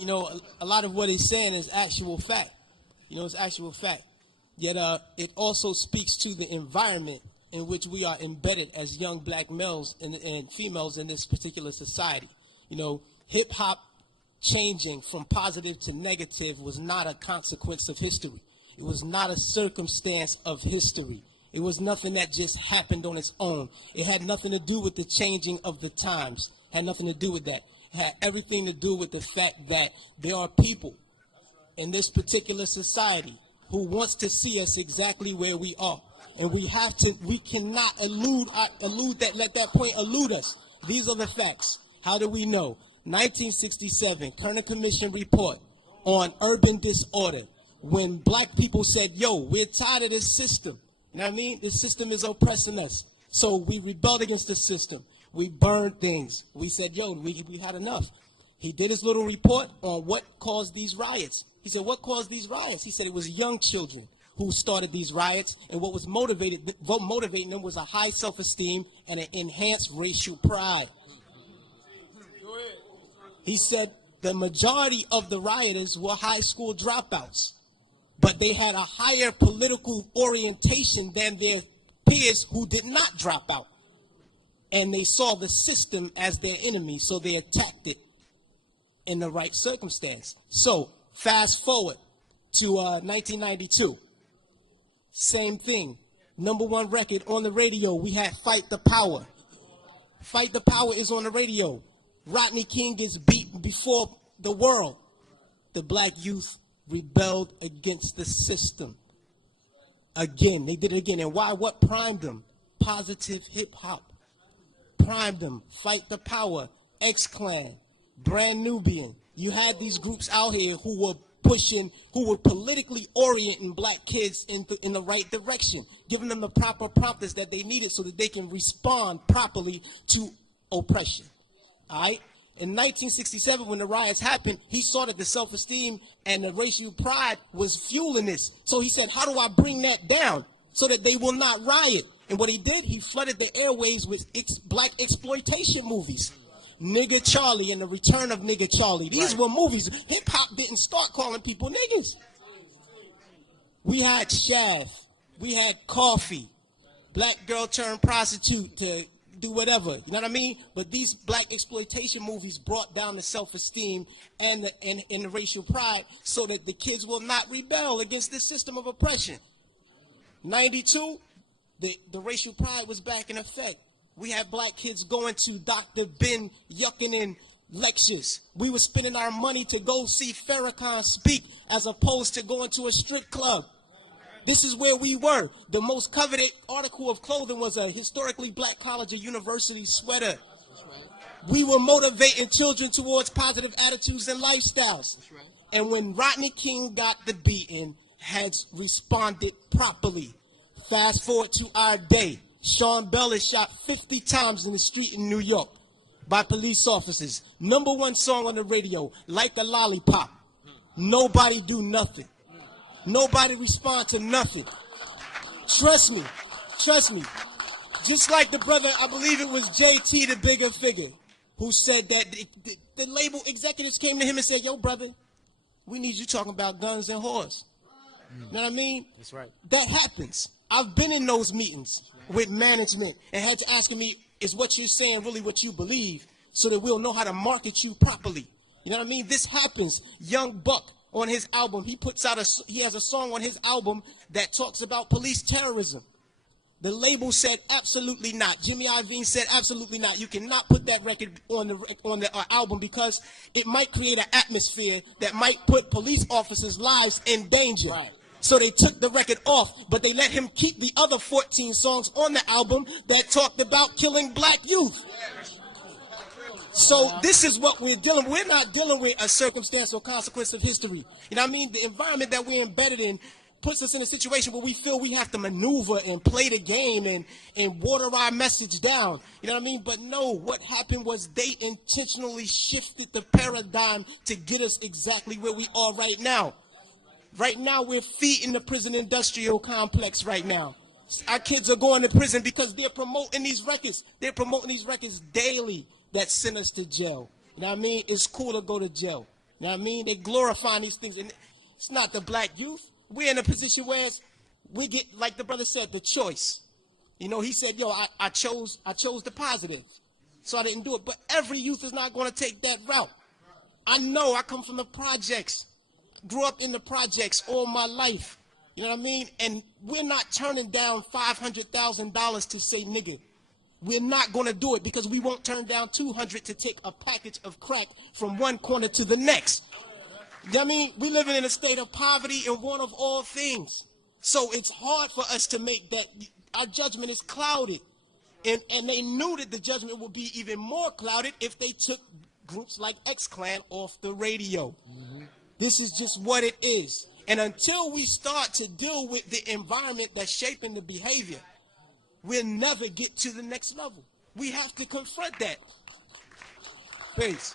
you know, a lot of what he's saying is actual fact. You know, it's actual fact. Yet it also speaks to the environment in which we are embedded as young black males and females in this particular society. You know, hip-hop changing from positive to negative was not a consequence of history. It was not a circumstance of history. It was nothing that just happened on its own. It had nothing to do with the changing of the times. It had nothing to do with that. It had everything to do with the fact that there are people in this particular society who wants to see us exactly where we are. And we cannot let that point elude us. These are the facts. How do we know? 1967, Kerner Commission report on urban disorder. When black people said, yo, we're tired of this system. You know what I mean? The system is oppressing us. So we rebelled against the system. We burned things. We said, yo, we had enough. He did his little report on what caused these riots. He said, what caused these riots? He said it was young children who started these riots, and what was motivating them was a high self-esteem and an enhanced racial pride. He said the majority of the rioters were high school dropouts, but they had a higher political orientation than their peers who did not drop out. And they saw the system as their enemy, so they attacked it in the right circumstance. So fast forward to 1992. Same thing. #1 record on the radio. We had Fight the Power. Fight the Power is on the radio. Rodney King gets beaten before the world. The black youth rebelled against the system. Again, they did it again. And why? What primed them? Positive hip hop. Primed them. Fight the Power. X-Clan. Brand Nubian. You had these groups out here who were pushing, who were politically orienting black kids in the right direction, giving them the proper prompters that they needed so that they can respond properly to oppression. All right? In 1967, when the riots happened, he saw that the self-esteem and the racial pride was fueling this. So he said, how do I bring that down so that they will not riot? And what he did, he flooded the airways with black exploitation movies. Nigga Charlie and the Return of Nigga Charlie. These were movies. Hip-hop didn't start calling people niggas. We had Shaft. We had Coffee. Black girl turned prostitute to do whatever. You know what I mean? But these black exploitation movies brought down the self-esteem and the racial pride so that the kids will not rebel against this system of oppression. 92, the racial pride was back in effect. We had black kids going to Dr. Ben Yuckinen lectures. We were spending our money to go see Farrakhan speak as opposed to going to a strip club. This is where we were. The most coveted article of clothing was a historically black college or university sweater. We were motivating children towards positive attitudes and lifestyles. And when Rodney King got the beating, heads responded properly. Fast forward to our day. Sean Bell is shot 50 times in the street in New York by police officers. #1 song on the radio, Like a Lollipop. Nobody do nothing. Nobody respond to nothing. Trust me. Just like the brother, I believe it was JT, the bigger figure, who said that the label executives came to him and said, yo, brother, we need you talking about guns and whores. You know what I mean? That's right. That happens. I've been in those meetings with management and had to ask me, is what you're saying really what you believe so that we'll know how to market you properly? You know what I mean? This happens. Young Buck on his album, he has a song on his album that talks about police terrorism. The label said absolutely not. Jimmy Iovine said absolutely not. You cannot put that record on the album because it might create an atmosphere that might put police officers' lives in danger. Right. So they took the record off, but they let him keep the other 14 songs on the album that talked about killing black youth. So this is what we're dealing with. We're not dealing with a circumstance or consequence of history. You know what I mean? The environment that we're embedded in puts us in a situation where we feel we have to maneuver and play the game and water our message down. You know what I mean? But no, what happened was they intentionally shifted the paradigm to get us exactly where we are right now. Right now, we're feeding the prison industrial complex right now. Our kids are going to prison because they're promoting these records. They're promoting these records daily that send us to jail. You know what I mean? It's cool to go to jail. You know what I mean? They glorifying these things. And it's not the black youth. We're in a position where we get, like the brother said, the choice. You know, he said, yo, I chose the positive. So I didn't do it. But every youth is not going to take that route. I know I come from the projects. Grew up in the projects all my life. You know what I mean? And we're not turning down $500,000 to say nigga. We're not going to do it because we won't turn down 200 to take a package of crack from one corner to the next. You know what I mean? We living in a state of poverty and want of all things. So it's hard for us to make that. Our judgment is clouded. And they knew that the judgment would be even more clouded if they took groups like X-Clan off the radio. This is just what it is. And until we start to deal with the environment that's shaping the behavior, we'll never get to the next level. We have to confront that. Peace.